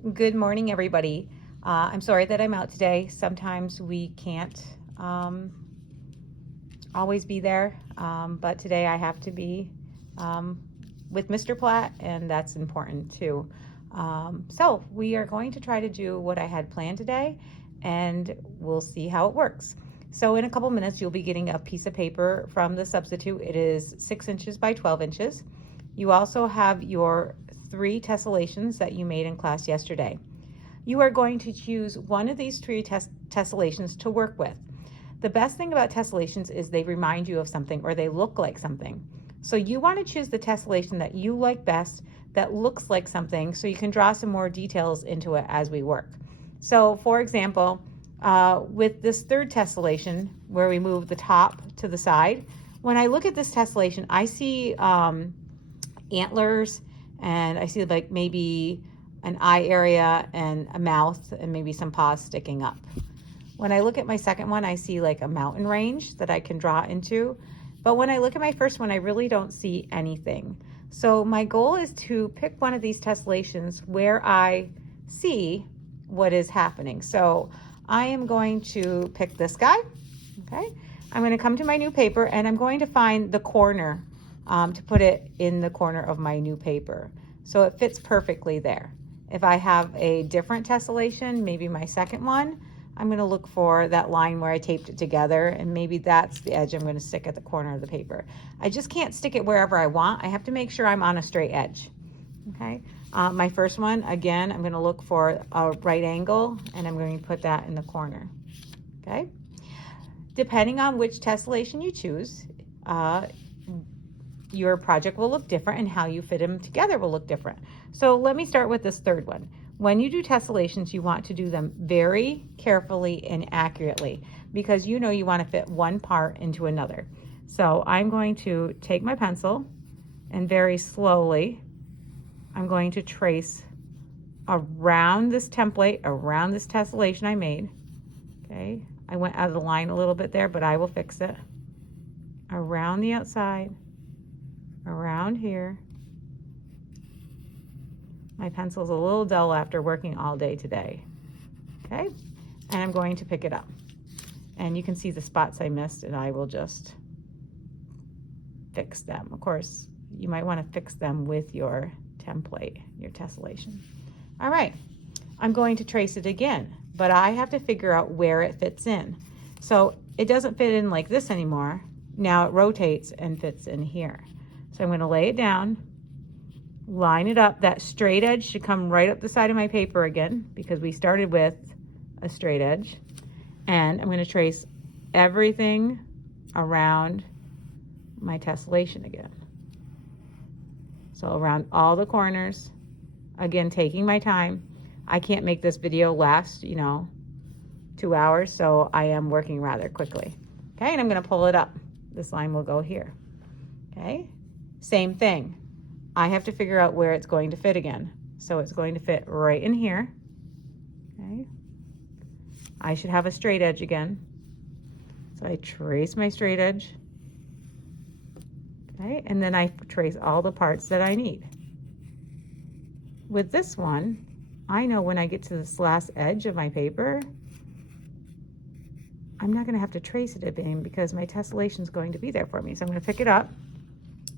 Good morning, everybody. I'm sorry that I'm out today. Sometimes we can't always be there, but today I have to be with Mr. Platt, and that's important too. So we are going to try to do what I had planned today, and we'll see how it works. So in a couple minutes, you'll be getting a piece of paper from the substitute. It is 6 inches by 12 inches. You also have your 3 tessellations that you made in class yesterday. You are going to choose one of these 3 tessellations to work with. The best thing about tessellations is they remind you of something, or they look like something. So you want to choose the tessellation that you like best, that looks like something, so you can draw some more details into it as we work. So for example, with this 3rd tessellation, where we move the top to the side, when I look at this tessellation, I see antlers, and I see like maybe an eye area and a mouth and maybe some paws sticking up. When I look at my second one, I see like a mountain range that I can draw into. But when I look at my first one, I really don't see anything. So my goal is to pick one of these tessellations where I see what is happening. So I am going to pick this guy, okay? I'm going to come to my new paper, and I'm going to find the corner to put it in the corner of my new paper. So it fits perfectly there. If I have a different tessellation, maybe my second one, I'm going to look for that line where I taped it together, and maybe that's the edge I'm going to stick at the corner of the paper. I just can't stick it wherever I want. I have to make sure I'm on a straight edge. Okay. My first one, again, I'm going to look for a right angle, and I'm going to put that in the corner. Okay. Depending on which tessellation you choose, your project will look different, and how you fit them together will look different. So let me start with this 3rd one. When you do tessellations, you want to do them very carefully and accurately, because you know you want to fit one part into another. So I'm going to take my pencil, and very slowly I'm going to trace around this template, around this tessellation I made. Okay, I went out of the line a little bit there, but I will fix it. Around the outside, around here. My pencil's a little dull after working all day today. Okay, and I'm going to pick it up. And you can see the spots I missed, and I will just fix them. Of course, you might want to fix them with your template, your tessellation. All right, I'm going to trace it again, but I have to figure out where it fits in. So it doesn't fit in like this anymore. Now it rotates and fits in here. So I'm going to lay it down, line it up. That straight edge should come right up the side of my paper again, because we started with a straight edge. And I'm going to trace everything around my tessellation again. So around all the corners, again, taking my time. I can't make this video last, 2 hours, so I am working rather quickly. Okay, and I'm going to pull it up. This line will go here. Okay, same thing. I have to figure out where it's going to fit again. So it's going to fit right in here. Okay, I should have a straight edge again. So I trace my straight edge. Okay, and then I trace all the parts that I need. With this one, I know when I get to this last edge of my paper, I'm not going to have to trace it again, because my tessellation is going to be there for me. So I'm going to pick it up,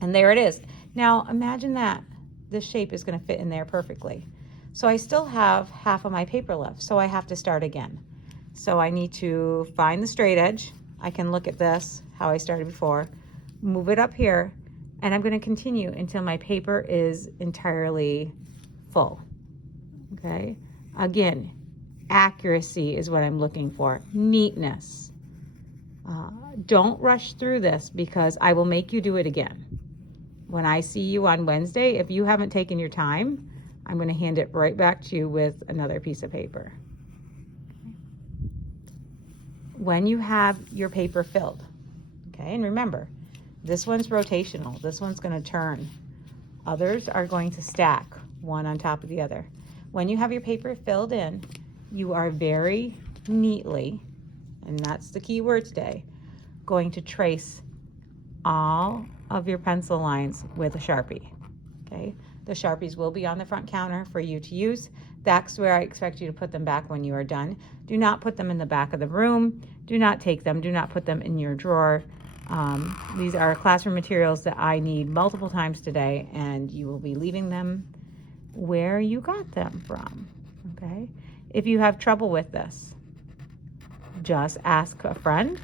and there it is. Now imagine that this shape is going to fit in there perfectly. So I still have half of my paper left, so I have to start again. So I need to find the straight edge. I can look at this, how I started before, move it up here, and I'm going to continue until my paper is entirely full. Okay, again, accuracy is what I'm looking for, neatness. Don't rush through this, because I will make you do it again. When I see you on Wednesday, if you haven't taken your time, I'm going to hand it right back to you with another piece of paper. When you have your paper filled, okay, and remember, this one's rotational, this one's going to turn. Others are going to stack one on top of the other. When you have your paper filled in, you are very neatly, and that's the key word today, going to trace all of your pencil lines with a Sharpie. Okay, The Sharpies will be on the front counter for you to use. That's where I expect you to put them back when you are done. Do not put them in the back of the room. Do not take them. Do not put them in your drawer. These are classroom materials that I need multiple times today, and you will be leaving them where you got them from, okay? If you have trouble with this, just ask a friend.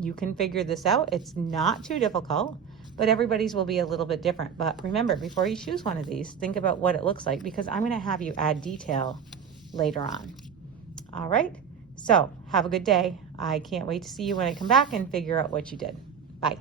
You can figure this out. It's not too difficult, but everybody's will be a little bit different. But remember, before you choose one of these, think about what it looks like, because I'm going to have you add detail later on. All right, so have a good day. I can't wait to see you when I come back and figure out what you did. Bye.